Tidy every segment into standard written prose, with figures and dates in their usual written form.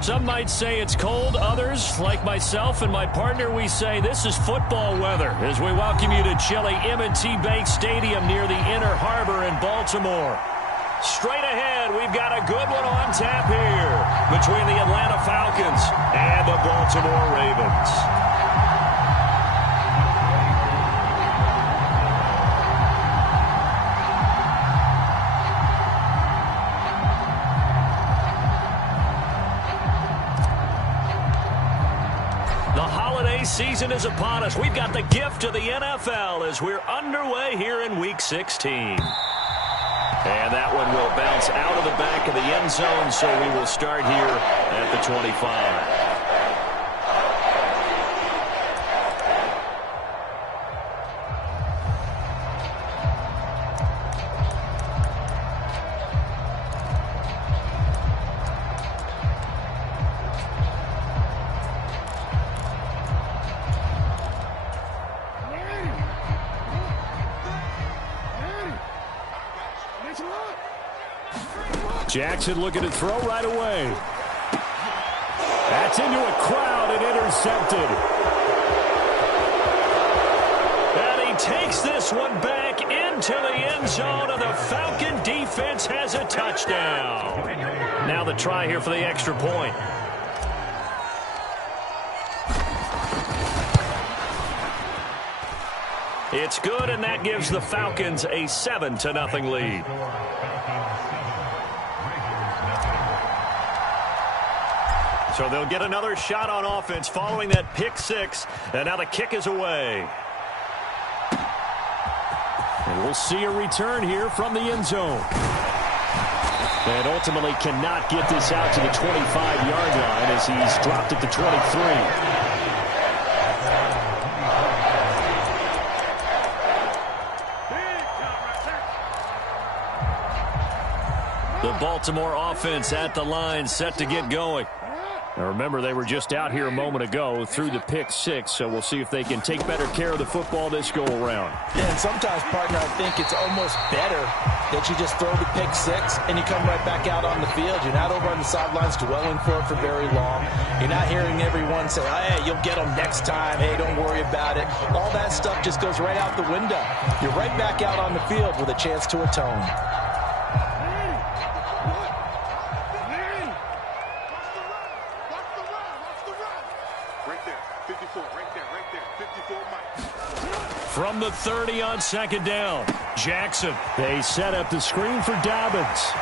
Some might say it's cold. Others, like myself and my partner, we say this is football weather as we welcome you to chilly M&T Bank Stadium near the Inner Harbor in Baltimore. Straight ahead, we've got a good one on tap here between the Atlanta Falcons and the Baltimore Ravens. Season is upon us. We've got the gift of the NFL as we're underway here in Week 16. And that one will bounce out of the back of the end zone, so we will start here at the 25. Jackson looking to throw right away. That's into a crowd and intercepted. And he takes this one back into the end zone, and the Falcon defense has a touchdown. Now the try here for the extra point. It's good, and that gives the Falcons a 7-0 lead. So they'll get another shot on offense following that pick six, and now the kick is away. And we'll see a return here from the end zone. And ultimately cannot get this out to the 25-yard line as he's dropped at the 23. The Baltimore offense at the line, set to get going. Now remember, they were just out here a moment ago through the pick six, so we'll see if they can take better care of the football this go-around. Yeah, and sometimes, partner, I think it's almost better that you just throw the pick six and you come right back out on the field. You're not over on the sidelines dwelling for it for very long. You're not hearing everyone say, hey, you'll get them next time. Hey, don't worry about it. All that stuff just goes right out the window. You're right back out on the field with a chance to atone. From the 30 on second down, Jackson. They set up the screen for Dobbins.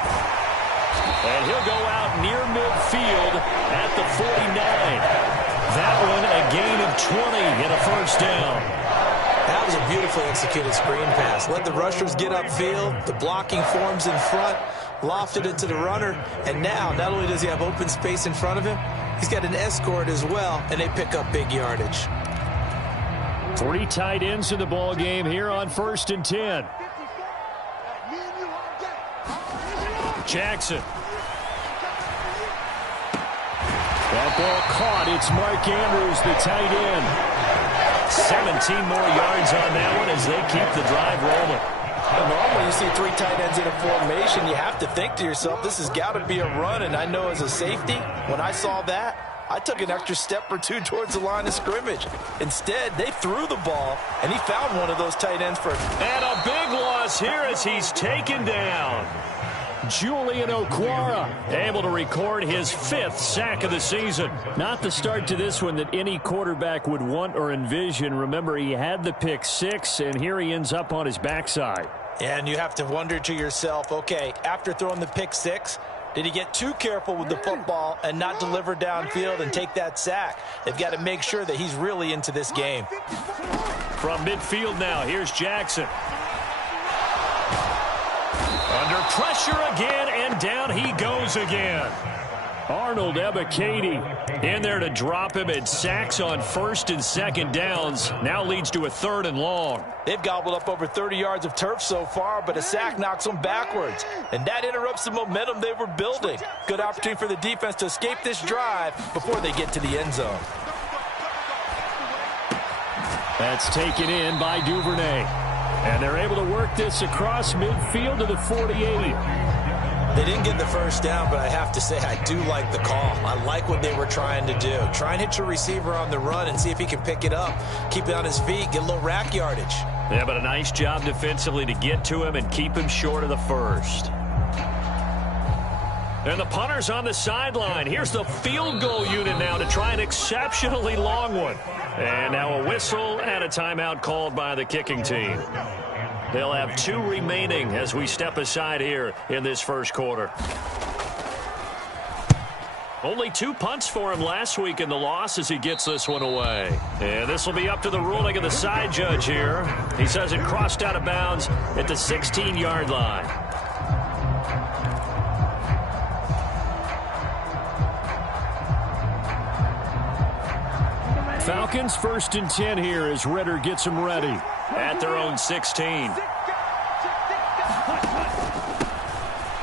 And he'll go out near midfield at the 49. That one a gain of 20 and a first down. That was a beautifully executed screen pass. Let the rushers get upfield. The blocking forms in front. Lofted it to the runner. And now, not only does he have open space in front of him, he's got an escort as well, and they pick up big yardage. 3 tight ends in the ball game here on 1st and 10. Jackson. That ball caught. It's Mark Andrews, the tight end. 17 more yards on that one as they keep the drive rolling. Normally you see 3 tight ends in a formation, you have to think to yourself, this has got to be a run. And I know as a safety, when I saw that, I took an extra step or two towards the line of scrimmage. Instead, they threw the ball, and he found one of those tight ends for... And a big loss here as he's taken down. Julian Okwara able to record his 5th sack of the season. Not the start to this one that any quarterback would want or envision. Remember, he had the pick 6, and here he ends up on his backside. And you have to wonder to yourself, okay, after throwing the pick 6, did he get too careful with the football and not deliver downfield and take that sack? They've got to make sure that he's really into this game. From midfield now, here's Jackson. Under pressure again, and down he goes again. Arnold Ebiketie in there to drop him, and sacks on 1st and 2nd downs. Now leads to a 3rd and long. They've gobbled up over 30 yards of turf so far, but a sack knocks them backwards. And that interrupts the momentum they were building. Good opportunity for the defense to escape this drive before they get to the end zone. That's taken in by Duvernay. And they're able to work this across midfield to the 48. They didn't get the first down, but I have to say I do like the call. I like what they were trying to do. Try and hit your receiver on the run and see if he can pick it up, keep it on his feet, get a little rack yardage. Yeah, but a nice job defensively to get to him and keep him short of the first. And the punter's on the sideline. Here's the field goal unit now to try an exceptionally long one. And now a whistle and a timeout called by the kicking team. They'll have 2 remaining as we step aside here in this first quarter. Only 2 punts for him last week in the loss as he gets this one away. And this will be up to the ruling of the side judge here. He says it crossed out of bounds at the 16-yard line. Falcons 1st and 10 here as Ritter gets them ready at their own 16.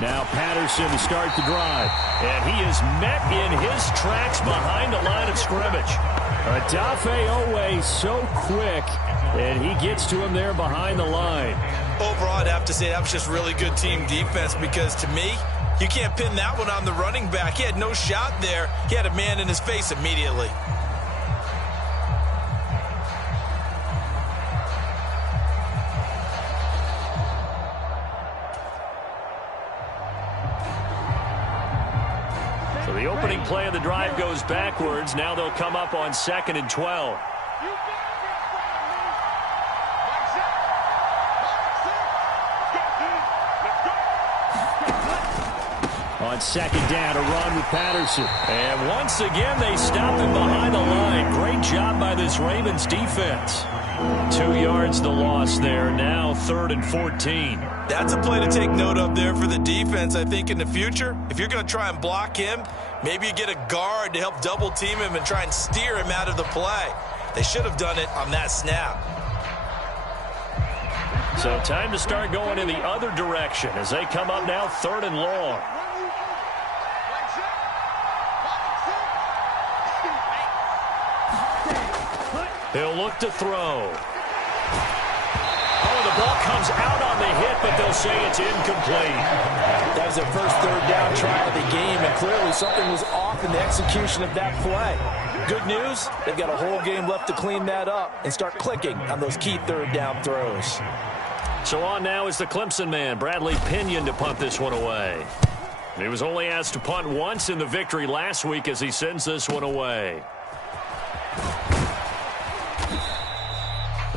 Now Patterson to start the drive. And he is met in his tracks behind the line of scrimmage. Odafe Oweh so quick, and he gets to him there behind the line. Overall, I'd have to say that was just really good team defense because to me, you can't pin that one on the running back. He had no shot there. He had a man in his face immediately. The opening play of the drive goes backwards. Now they'll come up on 2nd and 12. On 2nd down, a run with Patterson. And once again, they stop him behind the line. Great job by this Ravens defense. 2 yards the loss there. Now 3rd and 14. That's a play to take note of there for the defense, I think, in the future. If you're going to try and block him, maybe you get a guard to help double team him and try and steer him out of the play. They should have done it on that snap. So time to start going in the other direction as they come up now 3rd and long. They'll look to throw. Oh, the ball comes out on the hit, but they'll say it's incomplete. That was their first 3rd down try of the game, and clearly something was off in the execution of that play. Good news, they've got a whole game left to clean that up and start clicking on those key 3rd down throws. So on now is the Clemson man, Bradley Pinion, to punt this one away. He was only asked to punt once in the victory last week as he sends this one away.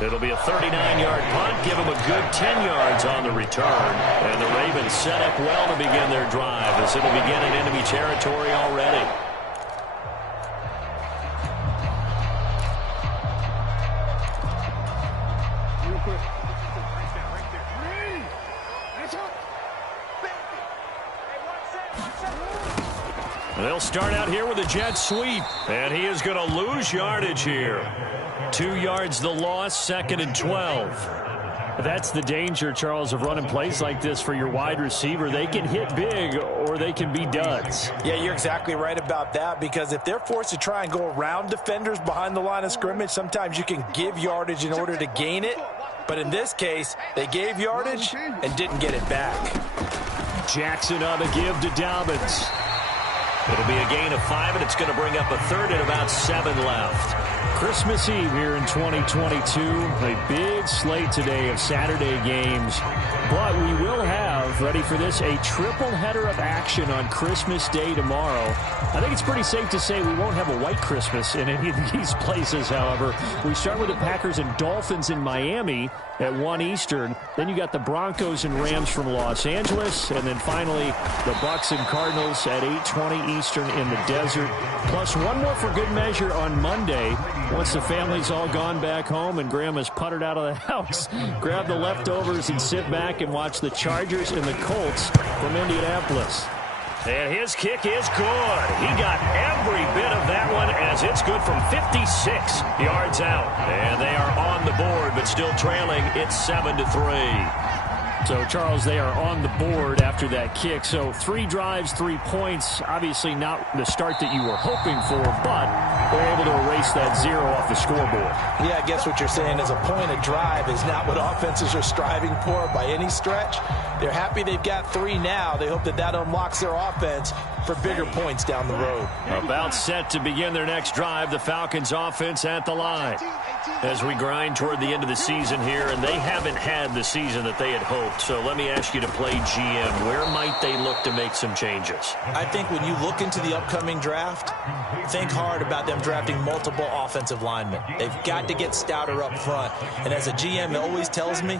It'll be a 39-yard punt, give him a good 10 yards on the return. And the Ravens set up well to begin their drive as it'll begin in enemy territory already. They'll start out here with a jet sweep, and he is going to lose yardage here. 2 yards the loss, 2nd and 12. That's the danger, Charles, of running plays like this for your wide receiver. They can hit big or they can be duds. Yeah, you're exactly right about that because if they're forced to try and go around defenders behind the line of scrimmage, sometimes you can give yardage in order to gain it. But in this case, they gave yardage and didn't get it back. Jackson on the give to Dobbins. It'll be a gain of 5, and it's going to bring up a 3rd and about 7 left. Christmas Eve here in 2022. A big slate today of Saturday games. But we will have, ready for this, a triple header of action on Christmas Day tomorrow. I think it's pretty safe to say we won't have a white Christmas in any of these places, however. We start with the Packers and Dolphins in Miami at 1 Eastern. Then you got the Broncos and Rams from Los Angeles. And then finally, the Bucs and Cardinals at 8:20 Eastern in the desert. Plus one more for good measure on Monday. Once the family's all gone back home and Grandma's puttered out of the house, grab the leftovers and sit back and watch the Chargers and the Colts from Indianapolis. And his kick is good. He got every bit of that one as it's good from 56 yards out. And they are on the board, but still trailing. It's 7-3. So, Charles, they are on the board after that kick. So 3 drives, 3 points. Obviously not the start that you were hoping for, but they're able to erase that 0 off the scoreboard. Yeah, I guess what you're saying is a point of drive is not what offenses are striving for by any stretch. They're happy they've got 3 now. They hope that that unlocks their offense for bigger points down the road. About set to begin their next drive, the Falcons offense at the line. As we grind toward the end of the season here, and they haven't had the season that they had hoped. So let me ask you to play GM. Where might they look to make some changes? I think when you look into the upcoming draft, think hard about them drafting multiple offensive linemen. They've got to get stouter up front. And as a GM, it always tells me,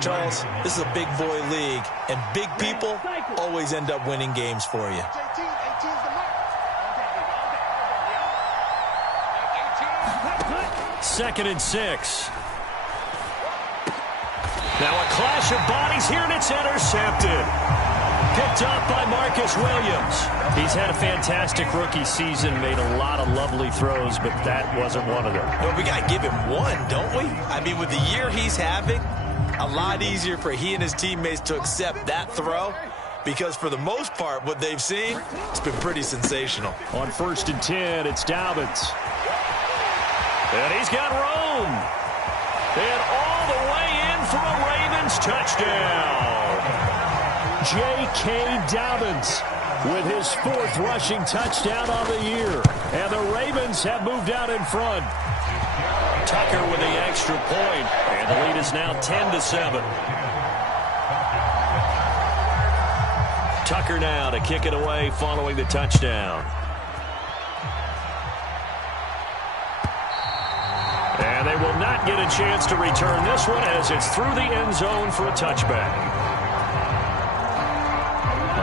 Charles, this is a big boy league, and big people always end up winning games for you. Second and 6. Now a clash of bodies here, and it's intercepted. Picked up by Marcus Williams. He's had a fantastic rookie season, made a lot of lovely throws, but that wasn't one of them. Well, we got to give him one, don't we? I mean, with the year he's having, a lot easier for he and his teammates to accept that throw, because for the most part, what they've seen, it's been pretty sensational. On 1st and 10, it's Dobbins. And he's got Rome. And all the way in for a Ravens touchdown. J.K. Dobbins with his 4th rushing touchdown on the year. And the Ravens have moved out in front. Tucker with the extra point. And the lead is now 10-7. Tucker now to kick it away following the touchdown. And they will not get a chance to return this one as it's through the end zone for a touchback.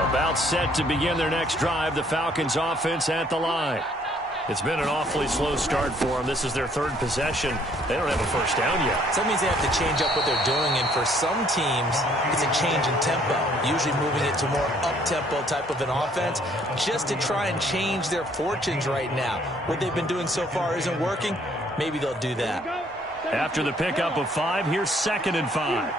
About set to begin their next drive, the Falcons offense at the line. It's been an awfully slow start for them. This is their 3rd possession. They don't have a first down yet. So that means they have to change up what they're doing, and for some teams, it's a change in tempo, usually moving it to more up-tempo type of an offense just to try and change their fortunes right now. What they've been doing so far isn't working. Maybe they'll do that. After the pickup of 5, here's 2nd and 5.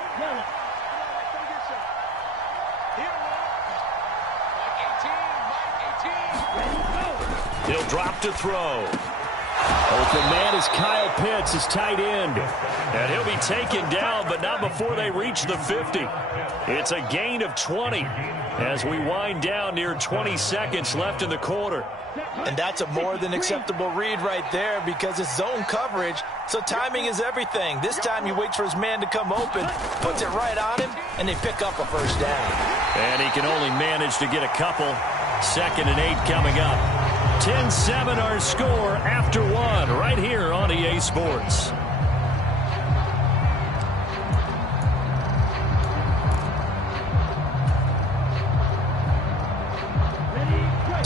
He'll drop to throw. Open man is Kyle Pitts, his tight end. And he'll be taken down, but not before they reach the 50. It's a gain of 20 as we wind down near 20 seconds left in the quarter. And that's a more than acceptable read right there because it's zone coverage, so timing is everything. This time he waits for his man to come open, puts it right on him, and they pick up a first down. And he can only manage to get a couple. 2nd and 8 coming up. 10-7 our score after 1 right here on EA Sports.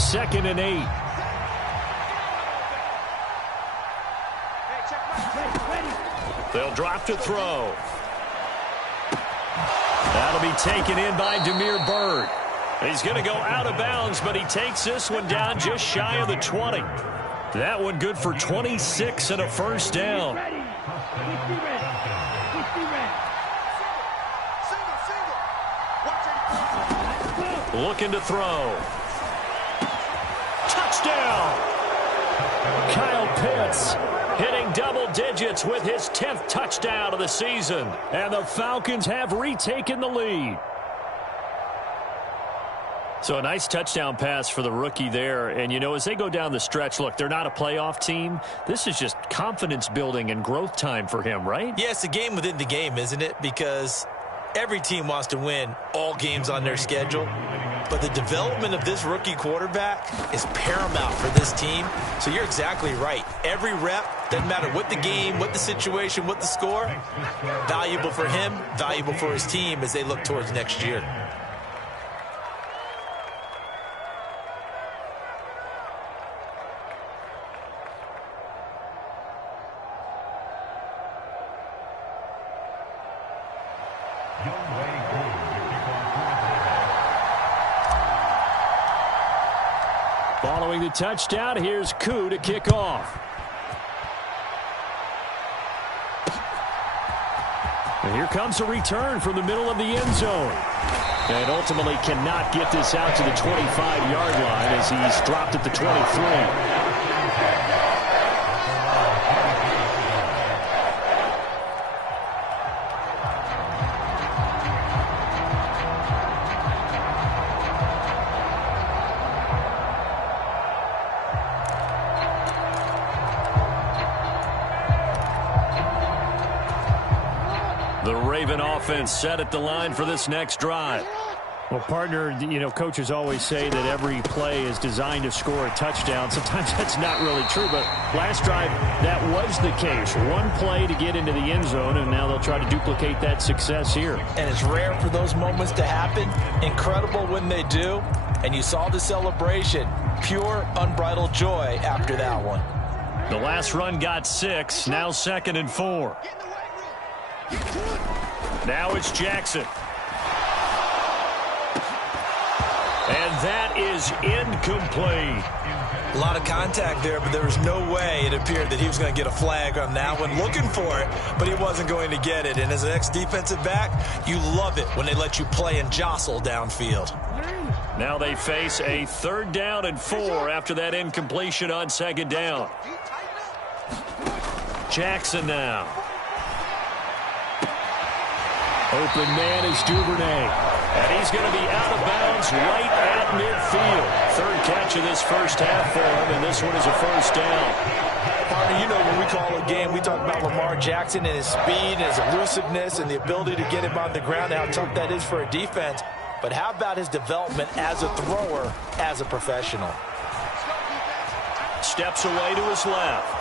Second and 8. They'll drop to throw. That'll be taken in by Damiere Byrd. He's going to go out of bounds, but he takes this one down just shy of the 20. That one good for 26 and a first down. Looking to throw. Touchdown! Kyle Pitts hitting double digits with his 10th touchdown of the season. And the Falcons have retaken the lead. So a nice touchdown pass for the rookie there. And, you know, as they go down the stretch, look, they're not a playoff team. This is just confidence building and growth time for him, right? Yeah, it's a game within the game, isn't it? Because every team wants to win all games on their schedule. But the development of this rookie quarterback is paramount for this team. So you're exactly right. Every rep, doesn't matter what the game, what the situation, what the score, valuable for him, valuable for his team as they look towards next year. Following the touchdown, here's Koo to kick off. And here comes a return from the middle of the end zone. And ultimately cannot get this out to the 25-yard line as he's dropped at the 23. The Raven offense set at the line for this next drive. Well, partner, coaches always say that every play is designed to score a touchdown. Sometimes that's not really true, but last drive, that was the case. One play to get into the end zone, and now they'll try to duplicate that success here. And it's rare for those moments to happen. Incredible when they do. And you saw the celebration. Pure, unbridled joy after that one. The last run got 6, now 2nd and 4. Now it's Jackson. And that is incomplete. A lot of contact there, but there was no way it appeared that he was going to get a flag on that one. Looking for it, but he wasn't going to get it. And as an ex-defensive back, you love it when they let you play and jostle downfield. Now they face a 3rd down and 4 after that incompletion on 2nd down. Jackson now. Open man is Duvernay. And he's going to be out of bounds right at midfield. 3rd catch of this first half for him, and this one is a 1st down. Partner, when we call a game, we talk about Lamar Jackson and his speed and his elusiveness and the ability to get him on the ground and how tough that is for a defense. But how about his development as a thrower, as a professional? Steps away to his left.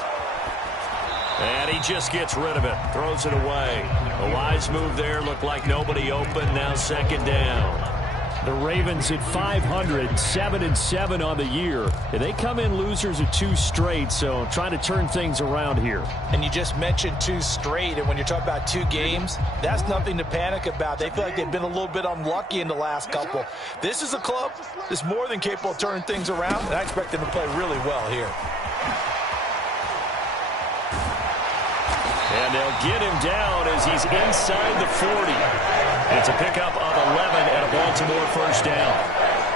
And he just gets rid of it. Throws it away. A wise move there. Looked like nobody open. Now 2nd down. The Ravens at 500, 7-7 on the year. They come in losers of 2 straight, so trying to turn things around here. And you just mentioned 2 straight, and when you're talking about 2 games, that's nothing to panic about. They feel like they've been a little bit unlucky in the last couple. This is a club that's more than capable of turning things around, and I expect them to play really well here. And they'll get him down as he's inside the 40. It's a pickup of 11 and a Baltimore 1st down.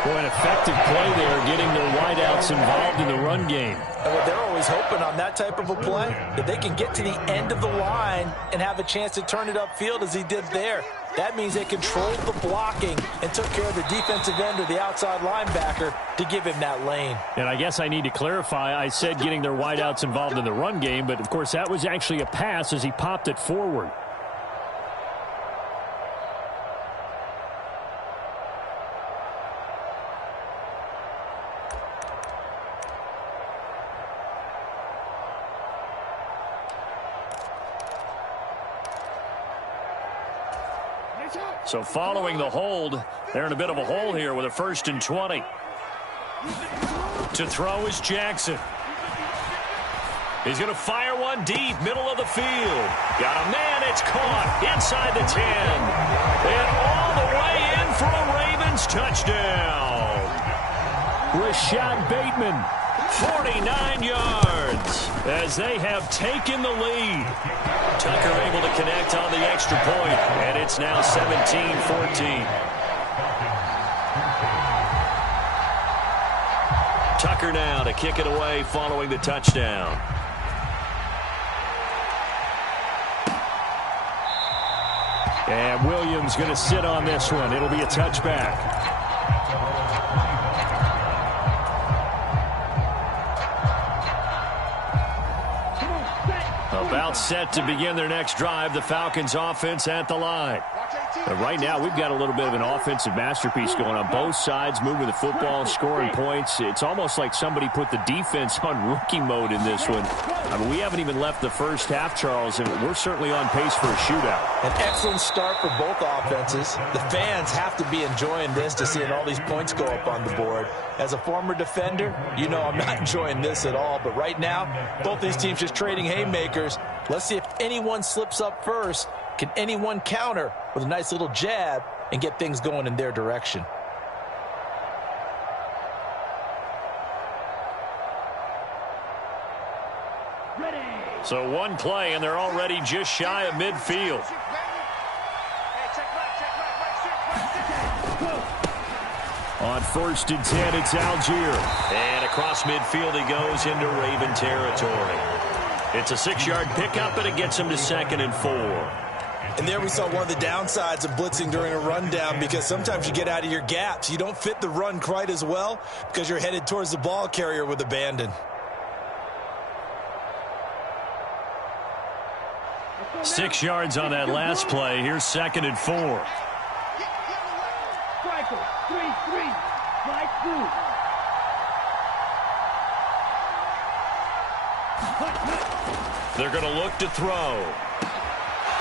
Boy, an effective play there, getting their wideouts involved in the run game. And what they're always hoping on that type of a play, that they can get to the end of the line and have a chance to turn it upfield as he did there. That means they controlled the blocking and took care of the defensive end or the outside linebacker to give him that lane. And I guess I need to clarify, I said getting their wideouts involved in the run game, but of course that was actually a pass as he popped it forward. So following the hold, they're in a bit of a hole here with a 1st and 20. To throw is Jackson. He's going to fire one deep, middle of the field. Got a man, it's caught inside the 10. And all the way in for a Ravens touchdown. Rashad Bateman. 49 yards as they have taken the lead. Tucker able to connect on the extra point, and it's now 17-14. Tucker now to kick it away following the touchdown. And Williams going to sit on this one. It'll be a touchback. About set to begin their next drive, the Falcons offense at the line. But right now, we've got a little bit of an offensive masterpiece going on both sides, moving the football, scoring points. It's almost like somebody put the defense on rookie mode in this one. I mean, we haven't even left the first half, Charles, and we're certainly on pace for a shootout. An excellent start for both offenses. The fans have to be enjoying this to seeing all these points go up on the board. As a former defender, you know I'm not enjoying this at all. But right now, both these teams just trading haymakers. Let's see if anyone slips up first. Can anyone counter with a nice little jab and get things going in their direction? So one play, and they're already just shy of midfield. On 1st and 10, it's Algier. And across midfield he goes into Raven territory. It's a 6-yard pickup, and it gets him to 2nd and 4. And there we saw one of the downsides of blitzing during a rundown, because sometimes you get out of your gaps. You don't fit the run quite as well because you're headed towards the ball carrier with abandon. 6 yards on that last play. Here's 2nd and 4. They're going to look to throw.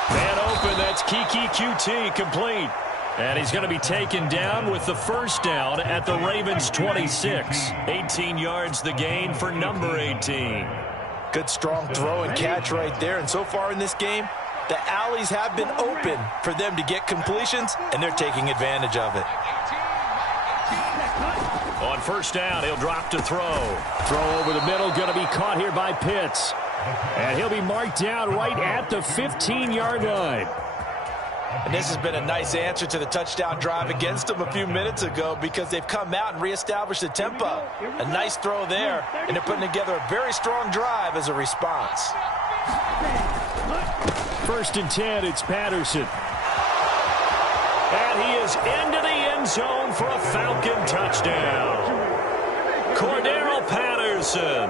Man open, that's Kiki QT, complete. And he's going to be taken down with the first down at the Ravens' 26. 18 yards the gain for number 18. Good strong throw and catch right there. And so far in this game, the alleys have been open for them to get completions, and they're taking advantage of it. On 1st down, he'll drop to throw. Throw over the middle, going to be caught here by Pitts. And he'll be marked down right at the 15-yard line. And this has been a nice answer to the touchdown drive against them a few minutes ago, because they've come out and reestablished the tempo. A nice throw there, and they're putting together a very strong drive as a response. 1st and 10, it's Patterson. And he is into the end zone for a Falcon touchdown. Cordero Patterson.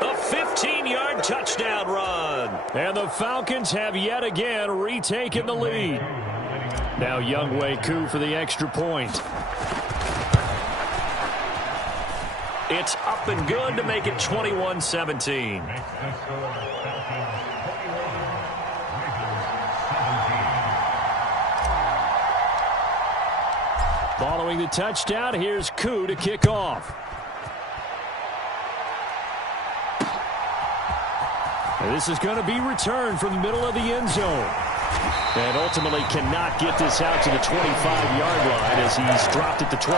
A 15-yard touchdown run. And the Falcons have yet again retaken the lead. Now Younghoe Koo for the extra point. It's up and good to make it 21-17. Following the touchdown, here's Koo to kick off. And this is going to be returned from the middle of the end zone. And ultimately cannot get this out to the 25-yard line as he's dropped at the 23.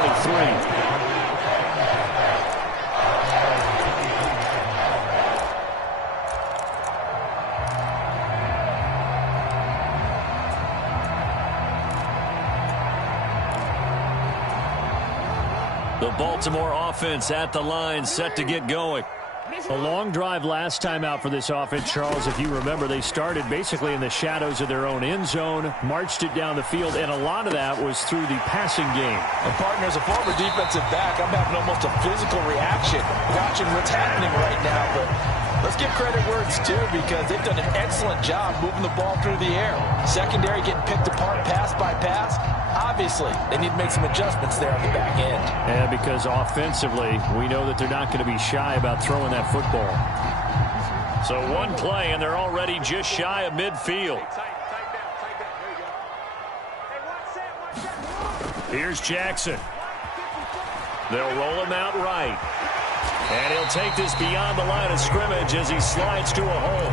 The Baltimore offense at the line, set to get going. A long drive last time out for this offense, Charles. If you remember, they started basically in the shadows of their own end zone, marched it down the field, and a lot of that was through the passing game. And partner, as a former defensive back, I'm having almost a physical reaction watching what's happening right now. But let's give credit where it's due, because they've done an excellent job moving the ball through the air. Secondary getting picked apart pass by pass. Obviously, they need to make some adjustments there on the back end. And because offensively, we know that they're not going to be shy about throwing that football. So one play, and they're already just shy of midfield. Here's Jackson. They'll roll him out right. And he'll take this beyond the line of scrimmage as he slides to a hole.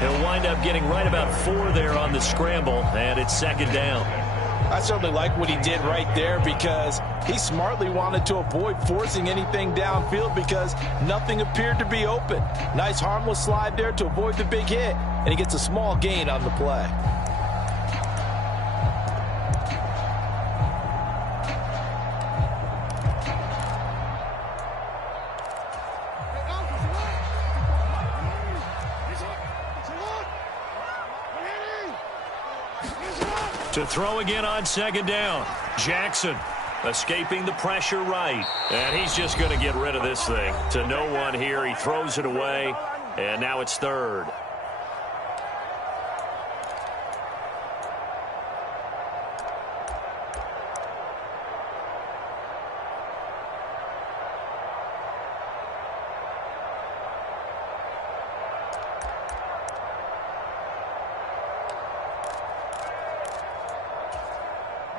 He'll wind up getting right about 4 there on the scramble, and it's 2nd down. I certainly like what he did right there, because he smartly wanted to avoid forcing anything downfield because nothing appeared to be open. Nice harmless slide there to avoid the big hit, and he gets a small gain on the play. To throw again on 2nd down. Jackson escaping the pressure right. And he's just going to get rid of this thing. To no one here. He throws it away. And now it's 3rd.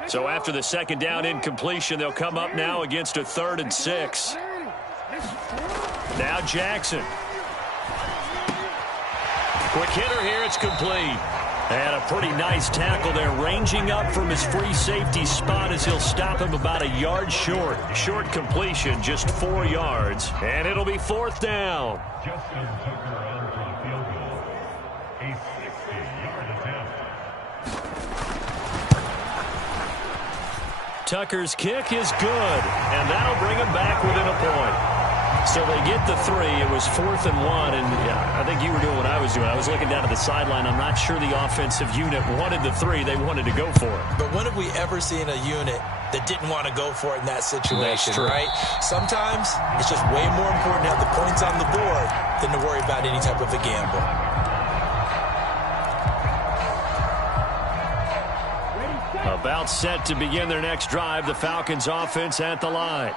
So after the 2nd down incompletion, they'll come up now against a 3rd and 6. Now Jackson. Quick hitter here, it's complete. And a pretty nice tackle there, ranging up from his free safety spot as he'll stop him about a yard short. Short completion, just 4 yards. And it'll be 4th down. Tucker's kick is good, and that'll bring him back within a point. So they get the 3. It was 4th and 1, and I think you were doing what I was doing. I was looking down at the sideline. I'm not sure the offensive unit wanted the 3. They wanted to go for it. But when have we ever seen a unit that didn't want to go for it in that situation, right? Sometimes it's just way more important to have the points on the board than to worry about any type of a gamble. About set to begin their next drive, the Falcons offense at the line.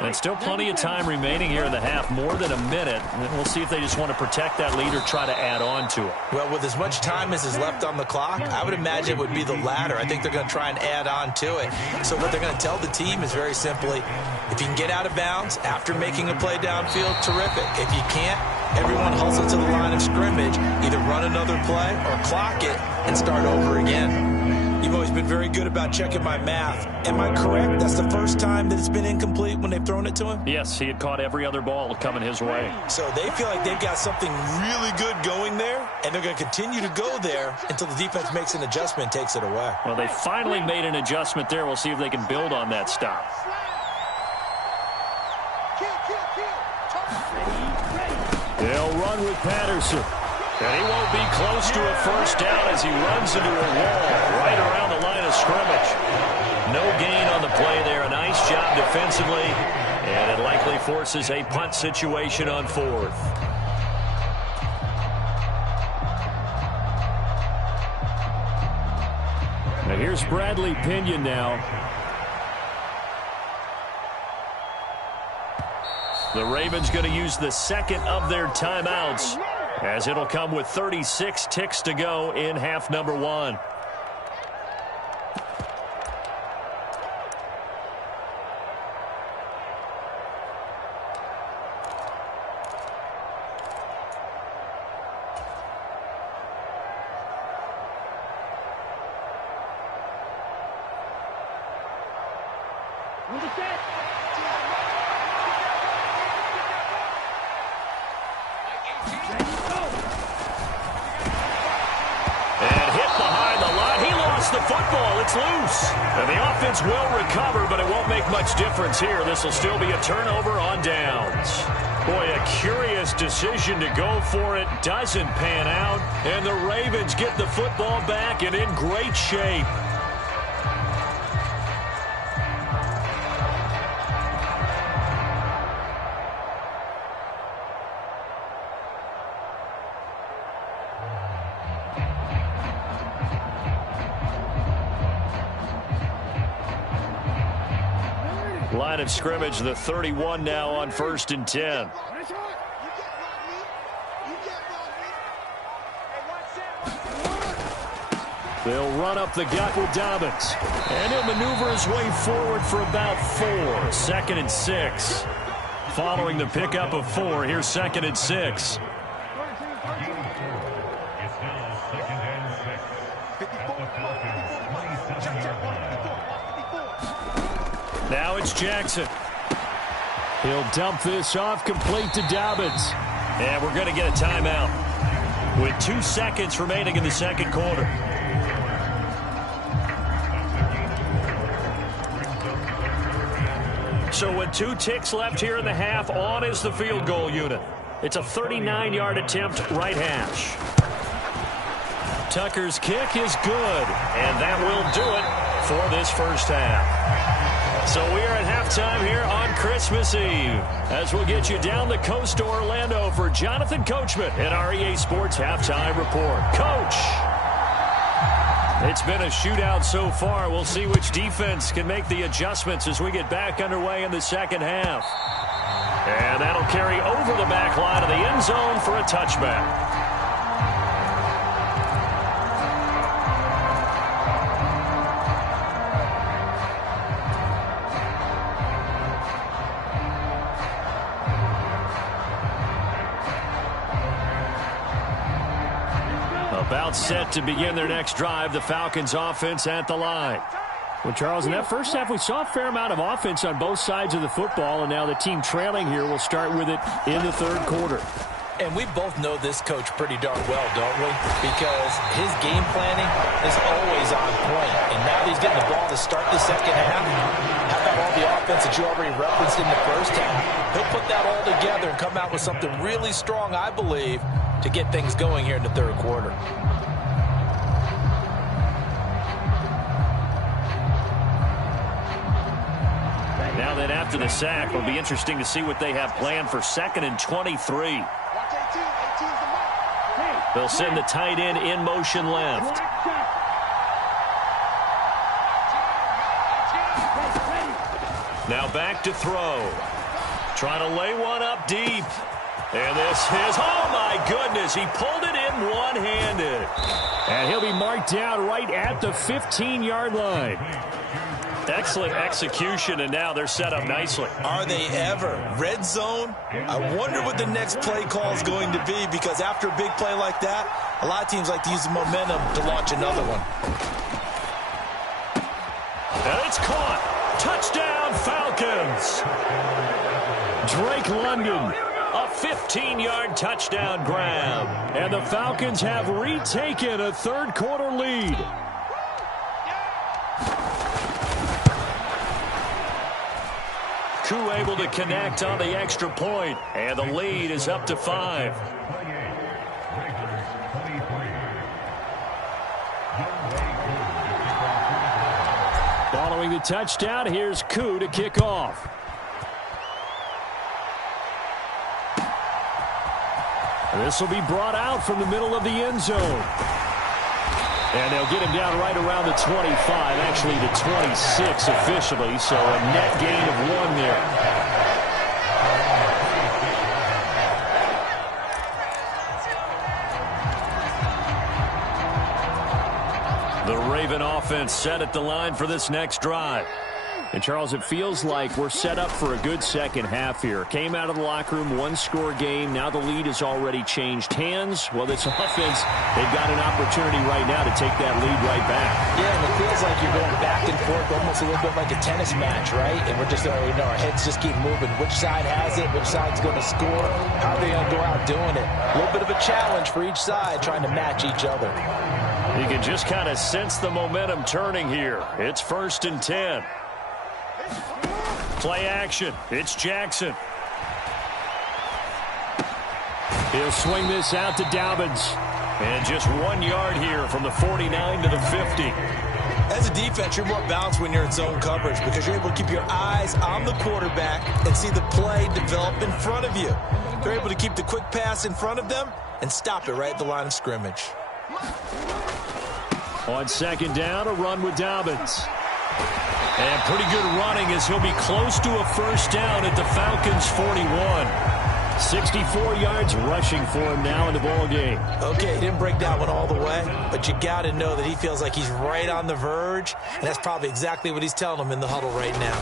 And still plenty of time remaining here in the half, more than a minute. And we'll see if they just want to protect that lead or try to add on to it. Well, with as much time as is left on the clock, I would imagine it would be the latter. I think they're going to try and add on to it. So what they're going to tell the team is very simply, if you can get out of bounds after making a play downfield, terrific. If you can't, everyone hustle to the line of scrimmage, either run another play or clock it and start over again. You've always been very good about checking my math. Am I correct? That's the first time that it's been incomplete when they've thrown it to him? Yes, he had caught every other ball coming his way. So they feel like they've got something really good going there, and they're going to continue to go there until the defense makes an adjustment and takes it away. Well, they finally made an adjustment there. We'll see if they can build on that stop. They'll run with Patterson. And he won't be close to a first down as he runs into a wall right around the line of scrimmage. No gain on the play there. A nice job defensively. And it likely forces a punt situation on 4th. Now here's Bradley Pinion now. The Ravens going to use the second of their timeouts, as it'll come with 36 ticks to go in half number 1. And the offense will recover, but it won't make much difference here. This will still be a turnover on downs. Boy, a curious decision to go for it. Doesn't pan out. And the Ravens get the football back and in great shape. Line of scrimmage, the 31 now on 1st and 10. They'll run up the gut with Dobbins. And he'll maneuver his way forward for about 4. 2nd and 6. Following the pickup of 4, here's 2nd and 6. Now it's Jackson. He'll dump this off, complete to Dobbins. And we're going to get a timeout with 2 seconds remaining in the second quarter. So with 2 ticks left here in the half, on is the field goal unit. It's a 39-yard attempt, right hash. Tucker's kick is good, and that will do it for this first half. So we are at halftime here on Christmas Eve, as we'll get you down the coast to Orlando for Jonathan Coachman in our EA Sports Halftime Report. Coach, it's been a shootout so far. We'll see which defense can make the adjustments as we get back underway in the second half. And that'll carry over the back line of the end zone for a touchback. About set to begin their next drive, the Falcons offense at the line. Well, Charles, in that first half, we saw a fair amount of offense on both sides of the football, and now the team trailing here will start with it in the third quarter. And we both know this coach pretty darn well, don't we? Because his game planning is always on point. And now that he's getting the ball to start the second half, how about all the offense that you already referenced in the first half? He'll put that all together and come out with something really strong, I believe, to get things going here in the third quarter. Now then, after the sack, it'll be interesting to see what they have planned for 2nd and 23. They'll send the tight end in motion left. Now back to throw. Trying to lay one up deep. And this is, oh my goodness, he pulled it in one-handed. And he'll be marked down right at the 15-yard line. Excellent execution, and now they're set up nicely. Are they ever? Red zone? I wonder what the next play call is going to be, because after a big play like that, a lot of teams like to use the momentum to launch another one. And it's caught. Touchdown, Falcons. Drake London, a 15-yard touchdown grab. And the Falcons have retaken a third-quarter lead. Koo able to connect on the extra point, and the lead is up to 5. Following the touchdown, here's Koo to kick off. This will be brought out from the middle of the end zone. And they'll get him down right around the 25, actually the 26 officially, so a net gain of 1 there. The Raven offense set at the line for this next drive. And, Charles, it feels like we're set up for a good second half here. Came out of the locker room, one-score game. Now the lead has already changed hands. Well, this offense, they've got an opportunity right now to take that lead right back. Yeah, and it feels like you're going back and forth almost a little bit like a tennis match, right? And we're just, our heads just keep moving. Which side has it? Which side's going to score? How are they going to go out doing it? A little bit of a challenge for each side trying to match each other. You can just kind of sense the momentum turning here. It's 1st and 10. Play action. It's Jackson. He'll swing this out to Dobbins. And just 1 yard here from the 49 to the 50. As a defense, you're more balanced when you're in zone coverage because you're able to keep your eyes on the quarterback and see the play develop in front of you. You're able to keep the quick pass in front of them and stop it right at the line of scrimmage. On 2nd down, a run with Dobbins. And pretty good running as he'll be close to a 1st down at the Falcons' 41. 64 yards rushing for him now in the ball game. Okay, he didn't break that one all the way, but you got to know that he feels like he's right on the verge, and that's probably exactly what he's telling them in the huddle right now.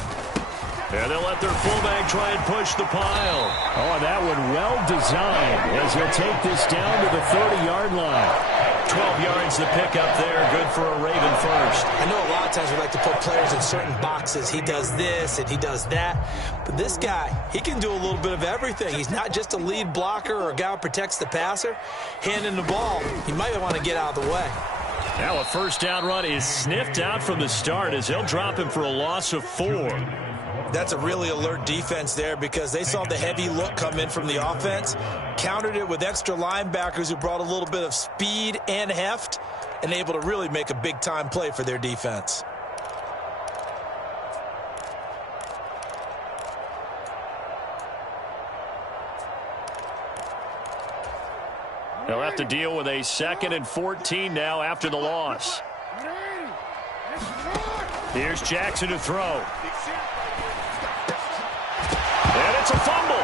And they'll let their fullback try and push the pile. Oh, that one well designed as he'll take this down to the 30-yard line. 12 yards to pick up there. Good for a Raven first. I know a lot of times we like to put players in certain boxes. He does this and he does that. But this guy, he can do a little bit of everything. He's not just a lead blocker or a guy who protects the passer. Handing the ball, he might want to get out of the way. Now a 1st down run is sniffed out from the start as they'll drop him for a loss of 4. That's a really alert defense there because they saw the heavy look come in from the offense, countered it with extra linebackers who brought a little bit of speed and heft, and able to really make a big-time play for their defense. They'll have to deal with a 2nd and 14 now after the loss. Here's Jackson to throw. And it's a fumble.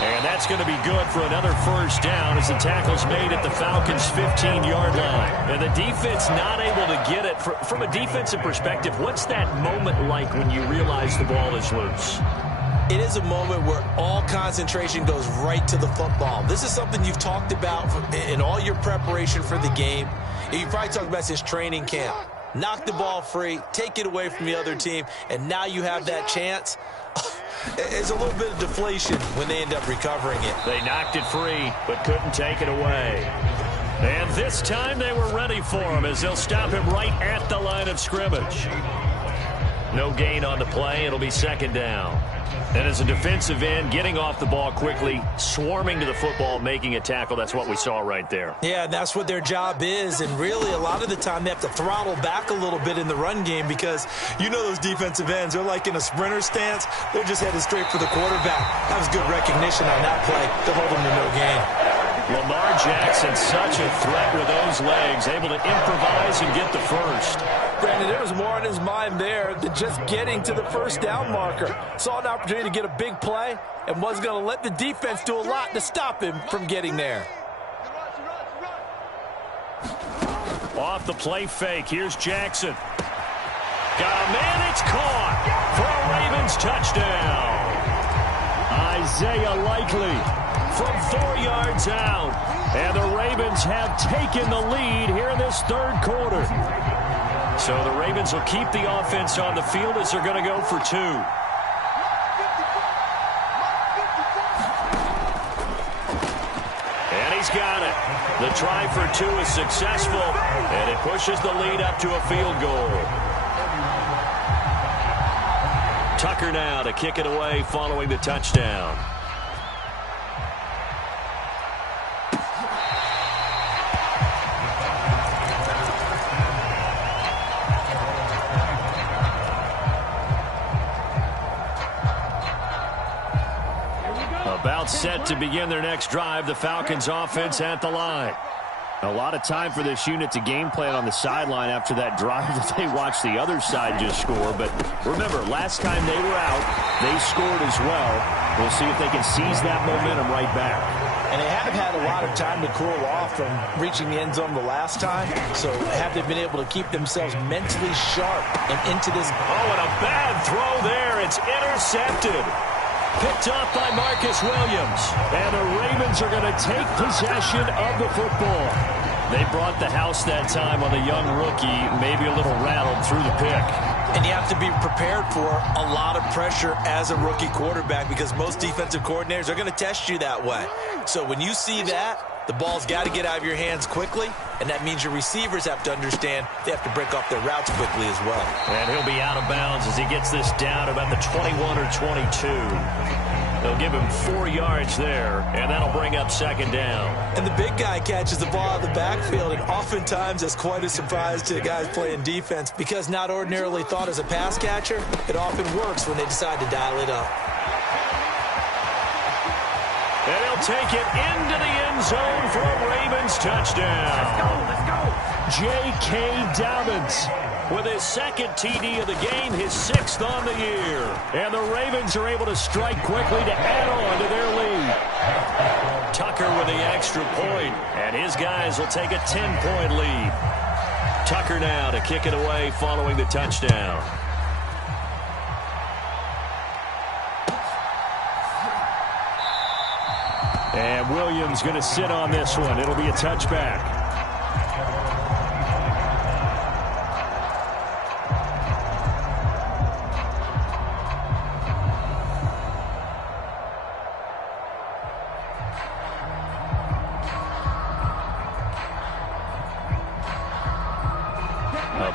And that's going to be good for another 1st down as the tackle's made at the Falcons' 15-yard line. And the defense not able to get it. From a defensive perspective, what's that moment like when you realize the ball is loose? It is a moment where all concentration goes right to the football. This is something you've talked about in all your preparation for the game. You probably talked about this training camp. Knock the ball free, take it away from the other team, and now you have that chance. It's a little bit of deflation when they end up recovering it. They knocked it free, but couldn't take it away. And this time they were ready for him as they'll stop him right at the line of scrimmage. No gain on the play. It'll be second down. And as a defensive end, getting off the ball quickly, swarming to the football, making a tackle, that's what we saw right there. Yeah, that's what their job is. And really, a lot of the time, they have to throttle back a little bit in the run game because you know those defensive ends, they're like in a sprinter stance. They're just headed straight for the quarterback. That was good recognition on that play to hold them to no gain. Lamar Jackson, such a threat with those legs, able to improvise and get the first. Brandon, there was more on his mind there than just getting to the first down marker. Saw an opportunity to get a big play and was going to let the defense do a lot to stop him from getting there. Off the play fake, here's Jackson. Got a man, it's caught for a Ravens touchdown. Isaiah Likely from 4 yards out. And the Ravens have taken the lead here in this third quarter. So the Ravens will keep the offense on the field as they're going to go for two. And he's got it. The try for two is successful, and it pushes the lead up to a field goal. Tucker now to kick it away following the touchdown. About set to begin their next drive, the Falcons offense at the line. A lot of time for this unit to game plan on the sideline after that drive that they watched the other side just score. But remember, last time they were out, they scored as well. We'll see if they can seize that momentum right back. And they have had a lot of time to cool off from reaching the end zone the last time. So have they been able to keep themselves mentally sharp and into this? Oh, and a bad throw there. It's intercepted. Picked off by Marcus Williams. And the Ravens are going to take possession of the football. They brought the house that time on the young rookie, maybe a little rattled through the pick. And you have to be prepared for a lot of pressure as a rookie quarterback because most defensive coordinators are going to test you that way. So when you see that, the ball's got to get out of your hands quickly, and that means your receivers have to understand they have to break off their routes quickly as well. And he'll be out of bounds as he gets this down about the 21 or 22. They'll give him 4 yards there, and that'll bring up second down. And the big guy catches the ball out of the backfield, and oftentimes that's quite a surprise to the guys playing defense because not ordinarily thought as a pass catcher, it often works when they decide to dial it up. And he'll take it into the end zone for a Ravens touchdown. Let's go. J.K. Dobbins with his second TD of the game, his 6th on the year. And the Ravens are able to strike quickly to add on to their lead. Tucker with the extra point, and his guys will take a 10-point lead. Tucker now to kick it away following the touchdown. And Williams going to sit on this one. It'll be a touchback.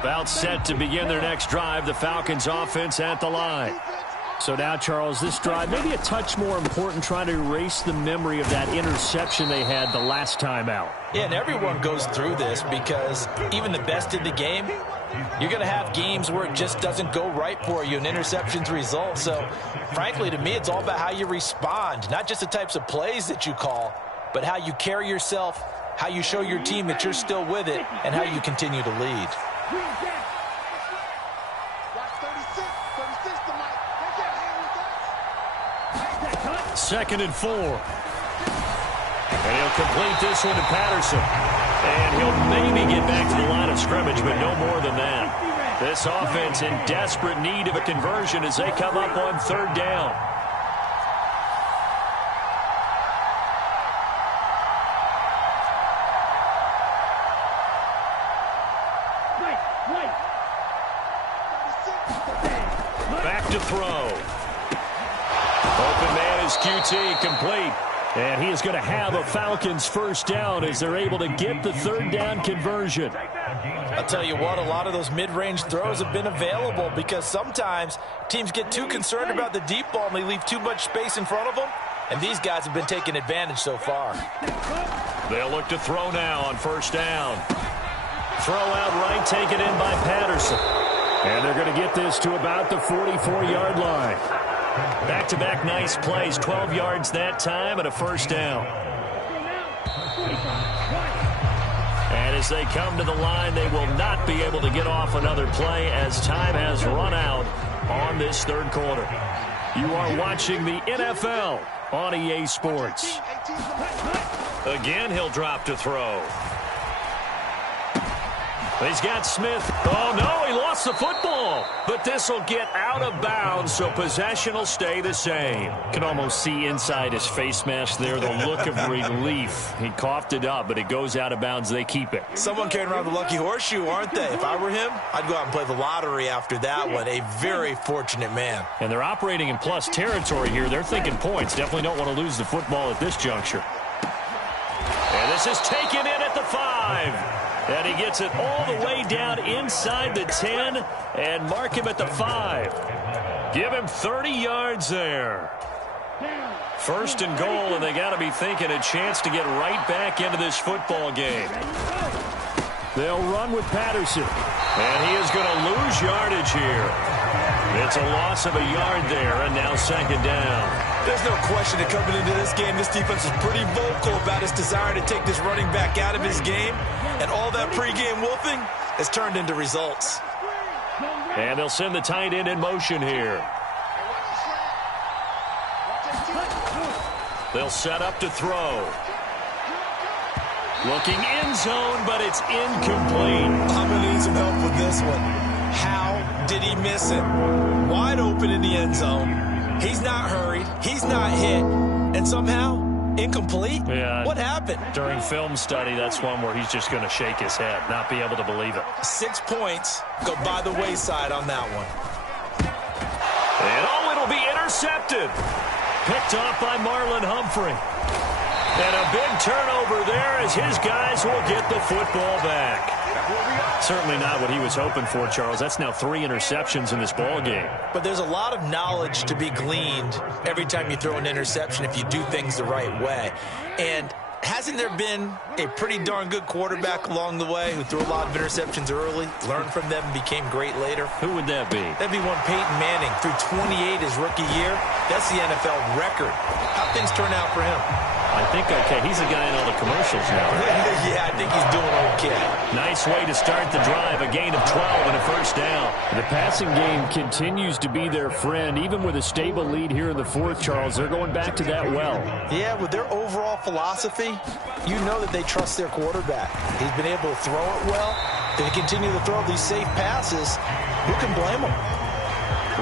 About set to begin their next drive, the Falcons offense at the line. So now, Charles, this drive maybe a touch more important, trying to erase the memory of that interception they had the last time out. Yeah, and everyone goes through this because even the best in the game, you're going to have games where it just doesn't go right for you, and interceptions result. So, frankly, to me, it's all about how you respond, not just the types of plays that you call, but how you carry yourself, how you show your team that you're still with it, and how you continue to lead. Second and 4. And he'll complete this one to Patterson. And he'll maybe get back to the line of scrimmage, but no more than that. This offense in desperate need of a conversion as they come up on third down. Back to throw. Open man is QT, complete. And he is going to have a Falcons first down as they're able to get the third down conversion. I'll tell you what, a lot of those mid-range throws have been available because sometimes teams get too concerned about the deep ball and they leave too much space in front of them. And these guys have been taking advantage so far. They'll look to throw now on first down. Throw out right, taken in by Patterson. And they're going to get this to about the 44-yard line. Back-to-back nice plays, 12 yards that time and a first down. And as they come to the line, they will not be able to get off another play as time has run out on this third quarter. You are watching the NFL on EA Sports. Again, he'll drop to throw. He's got Smith. Oh, no, he lost the football. But this will get out of bounds, so possession will stay the same. Can almost see inside his face mask there the look of relief. He coughed it up, but it goes out of bounds. They keep it. Someone carrying around the lucky horseshoe, aren't they? If I were him, I'd go out and play the lottery after that one. A very fortunate man. And they're operating in plus territory here. They're thinking points. Definitely don't want to lose the football at this juncture. And this is taken in at the 5. And he gets it all the way down inside the 10 and mark him at the 5. Give him 30 yards there. First and goal, and they got to be thinking a chance to get right back into this football game. They'll run with Patterson. And he is going to lose yardage here. It's a loss of a yard there, and now second down. There's no question that coming into this game, this defense is pretty vocal about its desire to take this running back out of his game. And all that pregame wolfing has turned into results. And they'll send the tight end in motion here. They'll set up to throw. Looking end zone, but it's incomplete. I'm going to need some help with this one. How did he miss it? Wide open in the end zone. He's not hurried. He's not hit. And somehow, incomplete? Yeah. What happened? During film study, that's one where he's just going to shake his head, not be able to believe it. 6 points go by the wayside on that one. And it'll be intercepted. Picked off by Marlon Humphrey. And a big turnover there as his guys will get the football back. Certainly not what he was hoping for, Charles. That's now 3 interceptions in this ball game. But there's a lot of knowledge to be gleaned every time you throw an interception if you do things the right way. And hasn't there been a pretty darn good quarterback along the way who threw a lot of interceptions early, learned from them, and became great later? Who would that be? That'd be one Peyton Manning. Threw 28 his rookie year. That's the NFL record. How'd things turn out for him? I think okay. He's the guy in all the commercials now. Yeah, I think he's doing okay. Nice way to start the drive. A gain of 12 and a first down. The passing game continues to be their friend. Even with a stable lead here in the fourth, Charles, they're going back to that well. Yeah, with their overall philosophy, you know that they trust their quarterback. He's been able to throw it well. They continue to throw these safe passes. Who can blame them?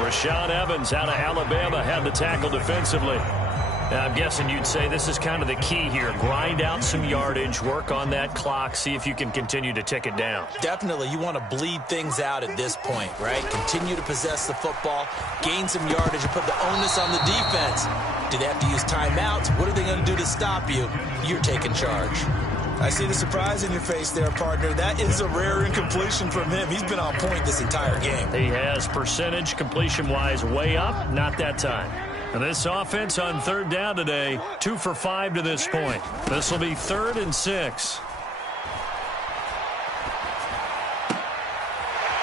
Rashaan Evans out of Alabama had the tackle defensively. Now, I'm guessing you'd say this is kind of the key here. Grind out some yardage, work on that clock, see if you can continue to tick it down. Definitely. You want to bleed things out at this point, right? Continue to possess the football, gain some yardage, and put the onus on the defense. Do they have to use timeouts? What are they going to do to stop you? You're taking charge. I see the surprise in your face there, partner. That is a rare incompletion from him. He's been on point this entire game. He has percentage completion-wise way up, not that time. And this offense on third down today, 2 for 5 to this point. This will be 3rd and 6.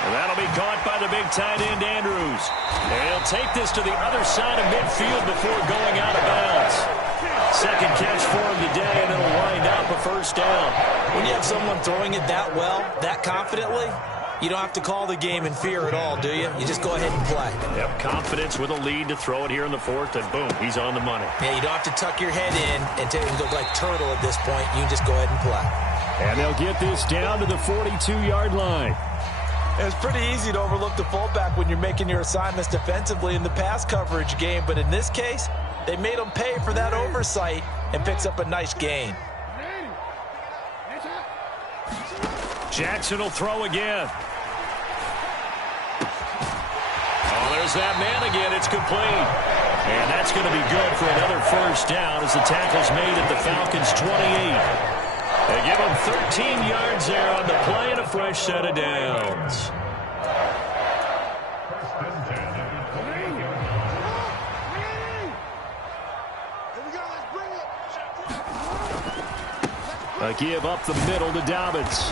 And that'll be caught by the big tight end, Andrews. And he'll take this to the other side of midfield before going out of bounds. Second catch for him today, and it'll wind up a first down. When you have someone throwing it that well, that confidently, you don't have to call the game in fear at all, do you? You just go ahead and play. Yep, confidence with a lead to throw it here in the fourth, and boom, he's on the money. Yeah, you don't have to tuck your head in and look like turtle at this point. You can just go ahead and play. And they'll get this down to the 42-yard line. It's pretty easy to overlook the fullback when you're making your assignments defensively in the pass coverage game, but in this case, they made him pay for that oversight and picks up a nice gain. Jackson will throw again. Oh, there's that man again. It's complete. And that's going to be good for another first down as the tackle's made at the Falcons' 28. They give them 13 yards there on the play and a fresh set of downs. A give up the middle to Dobbins.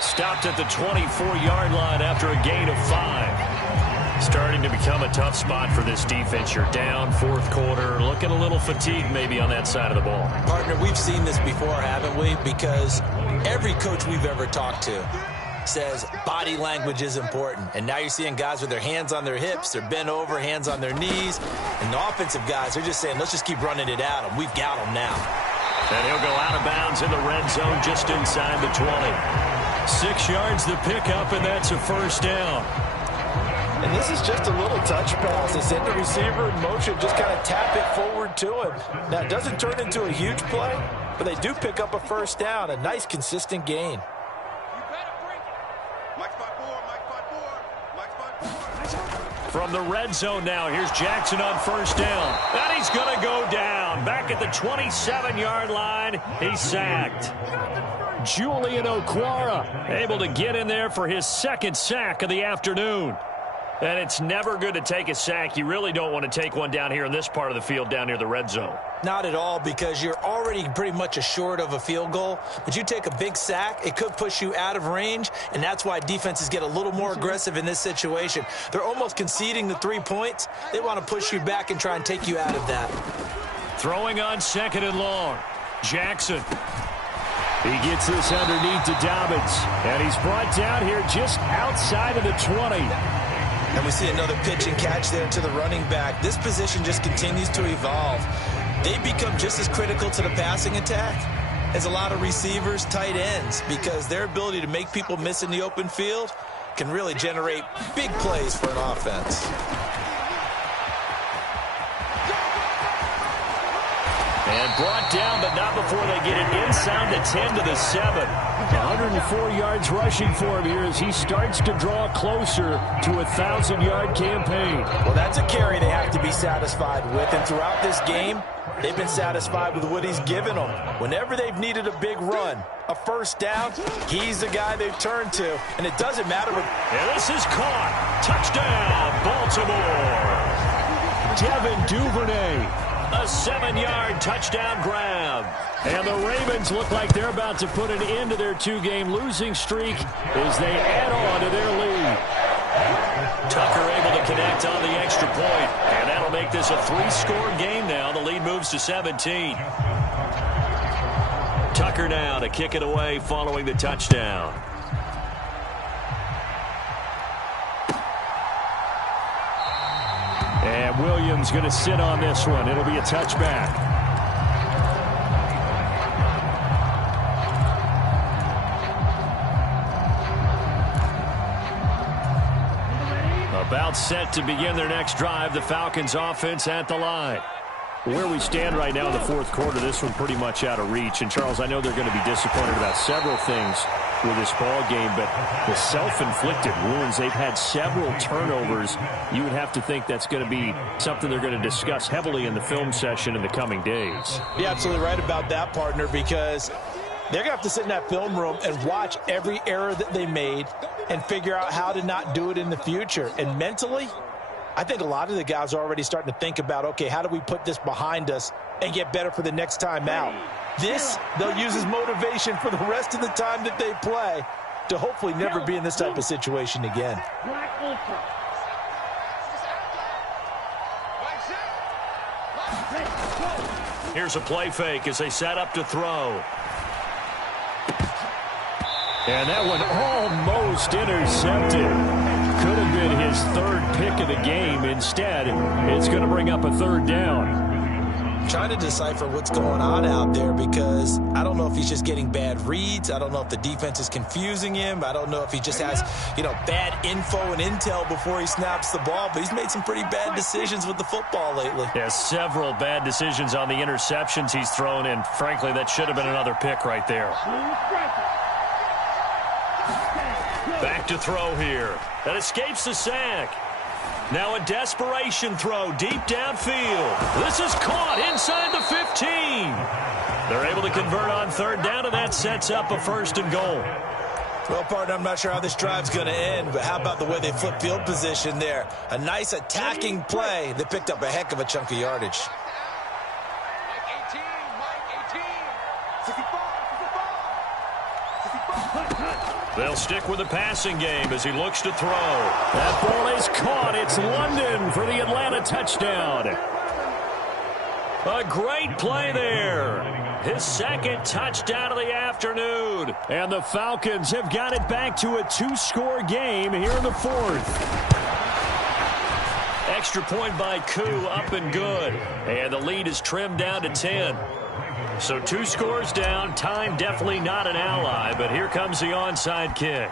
Stopped at the 24-yard line after a gain of 5. Starting to become a tough spot for this defense. You're down fourth quarter, looking a little fatigued maybe on that side of the ball. Partner, we've seen this before, haven't we? Because every coach we've ever talked to says body language is important. And now you're seeing guys with their hands on their hips, they're bent over, hands on their knees. And the offensive guys, they're just saying, let's just keep running it at them. We've got them now. And he'll go out of bounds in the red zone just inside the 20. 6 yards the pickup, and that's a first down. And this is just a little touch pass. They send the receiver in motion, just kind of tap it forward to him. Now, it doesn't turn into a huge play, but they do pick up a first down, a nice, consistent gain. From the red zone now, here's Jackson on first down. And he's going to go down. Back at the 27-yard line, he's sacked. Julian Okwara able to get in there for his second sack of the afternoon. And it's never good to take a sack. You really don't want to take one down here in this part of the field down near the red zone. Not at all, because you're already pretty much assured of a field goal. But you take a big sack, it could push you out of range, and that's why defenses get a little more aggressive in this situation. They're almost conceding the 3 points. They want to push you back and try and take you out of that. Throwing on second and long. Jackson. He gets this underneath to Dobbins. And he's brought down here just outside of the 20. And we see another pitch and catch there to the running back. This position just continues to evolve. They become just as critical to the passing attack as a lot of receivers, tight ends, because their ability to make people miss in the open field can really generate big plays for an offense. And brought down, but not before they get it inside the 10 to the 7. 104 yards rushing for him here as he starts to draw closer to a 1,000-yard campaign. Well, that's a carry they have to be satisfied with. And throughout this game, they've been satisfied with what he's given them. Whenever they've needed a big run, a first down, he's the guy they've turned to. And it doesn't matter what... And this is caught. Touchdown, Baltimore. Devin Duvernay. A 7-yard touchdown grab. And the Ravens look like they're about to put an end to their 2-game losing streak as they add on to their lead. Tucker able to connect on the extra point. And that'll make this a 3-score game now. The lead moves to 17. Tucker now to kick it away following the touchdown. And Williams going to sit on this one. It'll be a touchback. About set to begin their next drive. The Falcons offense at the line. Where we stand right now in the fourth quarter, this one pretty much out of reach. And, Charles, I know they're going to be disappointed about several things with this ball game, but the self-inflicted wounds, they've had several turnovers. You would have to think that's going to be something they're going to discuss heavily in the film session in the coming days. You're absolutely right about that, partner, because they're going to have to sit in that film room and watch every error that they made and figure out how to not do it in the future. And mentally, I think a lot of the guys are already starting to think about, okay, how do we put this behind us and get better for the next time out? This, they'll use as motivation for the rest of the time that they play to hopefully never be in this type of situation again. Here's a play fake as they set up to throw. And that one almost intercepted. Could have been his third pick of the game. Instead, it's going to bring up a third down. I'm trying to decipher what's going on out there because I don't know if he's just getting bad reads. I don't know if the defense is confusing him. I don't know if he just has, bad info and intel before he snaps the ball. But he's made some pretty bad decisions with the football lately. Yeah, several bad decisions on the interceptions he's thrown in. Frankly, that should have been another pick right there. Back to throw here. That escapes the sack. Now a desperation throw deep downfield. This is caught inside the 15. They're able to convert on third down, and that sets up a 1st and goal. Well, partner, I'm not sure how this drive's going to end, but how about the way they flip field position there? A nice attacking play that picked up a heck of a chunk of yardage. They'll stick with the passing game as he looks to throw. That ball is caught. It's London for the Atlanta touchdown. A great play there. His 2nd touchdown of the afternoon. And the Falcons have got it back to a 2-score game here in the 4th. Extra point by Koo, up and good. And the lead is trimmed down to 10. So 2 scores down. Time definitely not an ally, but here comes the onside kick.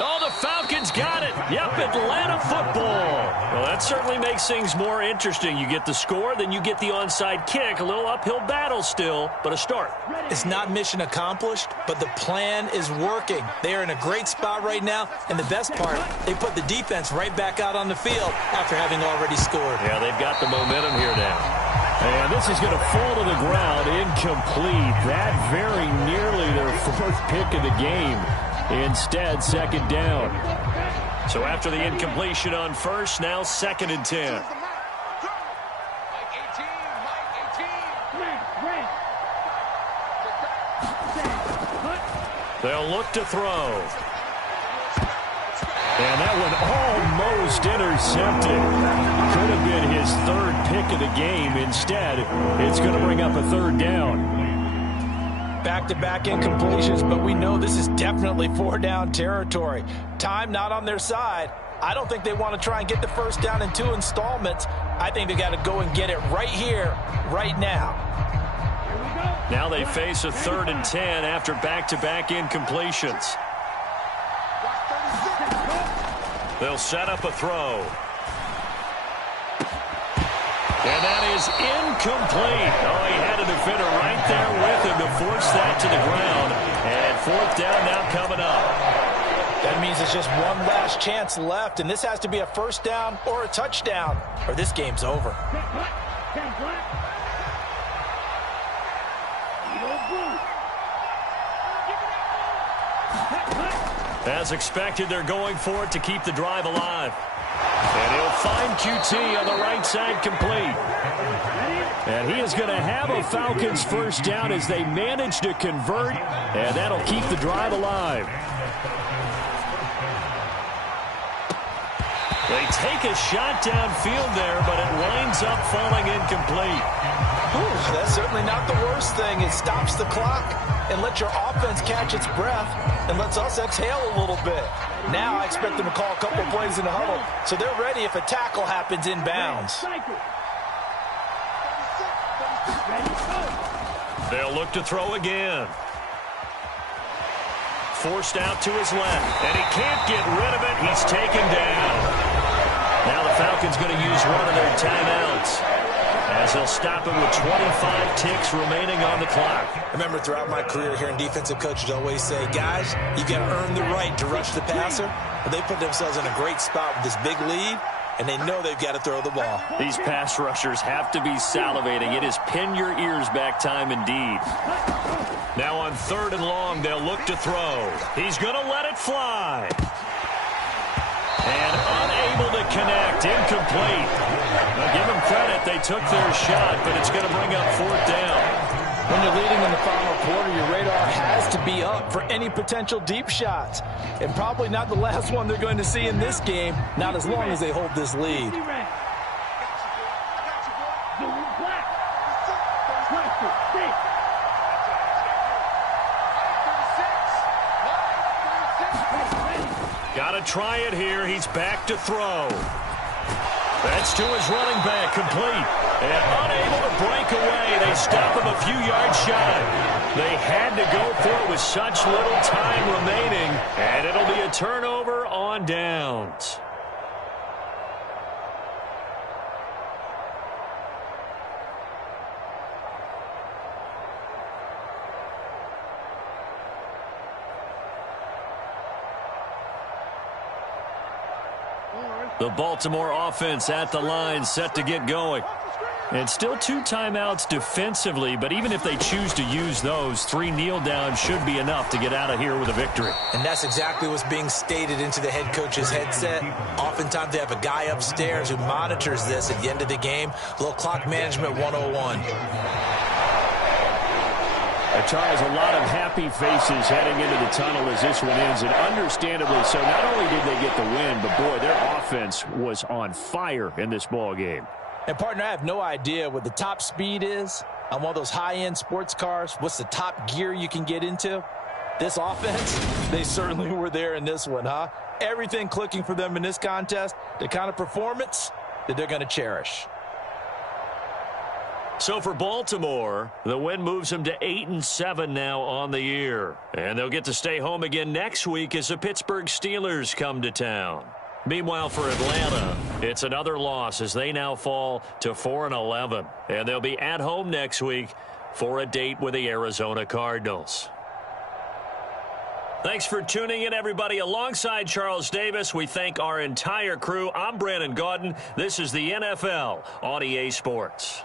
Oh, the Falcons got it. Yep, Atlanta football. Well, that certainly makes things more interesting. You get the score, then you get the onside kick. A little uphill battle still, but a start. It's not mission accomplished, but the plan is working. They are in a great spot right now, and the best part, they put the defense right back out on the field after having already scored. Yeah, they've got the momentum here now. And this is going to fall to the ground, incomplete. That very nearly their 4th pick of the game. Instead, 2nd down. So after the incompletion on 1st, now 2nd and 10. They'll look to throw. And that one almost intercepted. Could have been his 3rd pick of the game. Instead, it's going to bring up a 3rd down. Back-to-back incompletions, but we know this is definitely 4-down territory. Time not on their side. I don't think they want to try and get the 1st down in 2 installments. I think they got to go and get it right here, right now. Now they face a 3rd and 10 after back-to-back incompletions. They'll set up a throw. And that is incomplete. Oh, he had a defender right there with him to force that to the ground. And 4th down now coming up. That means it's just one last chance left, and this has to be a 1st down or a touchdown, or this game's over. As expected, they're going for it to keep the drive alive. And he'll find QT on the right side complete. And he is going to have a Falcons 1st down as they manage to convert, and that'll keep the drive alive. They take a shot downfield there, but it winds up falling incomplete. Ooh, that's certainly not the worst thing. It stops the clock and lets your offense catch its breath and lets us exhale a little bit. Now I expect them to call a couple plays in the huddle, so they're ready if a tackle happens inbounds. They'll look to throw again. Forced out to his left, and he can't get rid of it. He's taken down. Now the Falcons going to use one of their timeouts, as they'll stop him with 25 ticks remaining on the clock. I remember throughout my career hearing defensive coaches always say, guys, you got to earn the right to rush the passer. But they put themselves in a great spot with this big lead, and they know they've got to throw the ball. These pass rushers have to be salivating. It is pin your ears back time indeed. Now on 3rd and long, they'll look to throw. He's going to let it fly. And unable to connect, incomplete. Now give them credit, they took their shot, but it's going to bring up 4th down. When you're leading in the final quarter, your radar has to be up for any potential deep shots. And probably not the last one they're going to see in this game, not as long as they hold this lead. Got to try it here. He's back to throw. That's to his running back, complete. And unable to break away. They stop him a few yards shy. They had to go for it with such little time remaining. And it'll be a turnover on downs. The Baltimore offense at the line, set to get going. And still 2 timeouts defensively, but even if they choose to use those, 3 kneel downs should be enough to get out of here with a victory. And that's exactly what's being stated into the head coach's headset. Oftentimes they have a guy upstairs who monitors this at the end of the game. A little clock management 101. Charles, a lot of happy faces heading into the tunnel as this one ends, and understandably so. Not only did they get the win, but, boy, their offense was on fire in this ball game. And, partner, I have no idea what the top speed is on one of those high-end sports cars. What's the top gear you can get into? This offense, they certainly were there in this one, huh? Everything clicking for them in this contest, the kind of performance that they're going to cherish. So for Baltimore, the win moves them to 8-7 now on the year. And they'll get to stay home again next week as the Pittsburgh Steelers come to town. Meanwhile, for Atlanta, it's another loss as they now fall to 4-11. And they'll be at home next week for a date with the Arizona Cardinals. Thanks for tuning in, everybody. Alongside Charles Davis, we thank our entire crew. I'm Brandon Gaudin. This is the NFL on EA Sports.